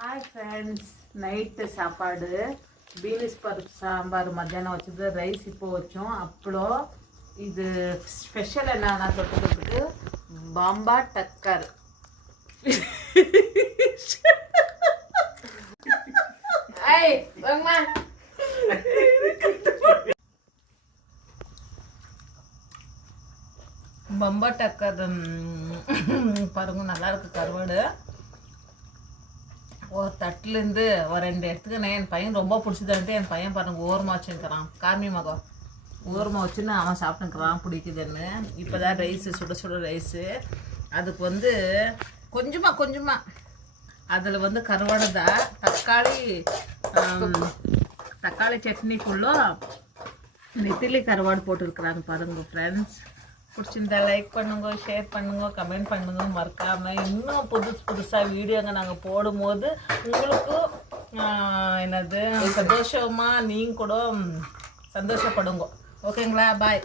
Hi friends, night சாப்பாடு penis பருப்பு சாம்பார் மத்தியானம் வச்சது, ரைஸ் இப்போ வச்சோம். அப்பளம். இது ஸ்பெஷல் என்னன்னா தொட்டுக்கிறதுக்கு பாம்பா டக்கர். பம்பா டக்கர் பாருங்க, நல்லா இருக்கு கருவாடு. ஒரு தட்டுலேருந்து ஒரு 2 எடுத்துக்கினேன். என் பையன் ரொம்ப பிடிச்சதுன்ட்டு என் பையன் பாருங்க ஓரமாக வச்சுருக்கிறான். கார்மி மகம் ஓரமாக வச்சுன்னு அவன் சாப்பிட்டுக்கிறான் பிடிக்குதுன்னு. இப்போ தான் ரைஸு சுட சுட ரைஸு. அதுக்கு வந்து கொஞ்சமாக அதில் கருவாடை தான், தக்காளி சட்னி ஃபுல்லும் நெத்திலி கருவாடு போட்டுருக்குறாங்க பாருங்க ஃப்ரெண்ட்ஸ். பிடிச்சிருந்தா லைக் பண்ணுங்க, ஷேர் பண்ணுங்க, கமெண்ட் பண்ணுங்க. மறக்காமல் இன்னும் புதுசாக வீடியோங்க நாங்கள் போடும்போது உங்களுக்கு என்னது சந்தோஷமாக நீங்கள் கூட சந்தோஷப்படுங்க. ஓகேங்களா? பாய்.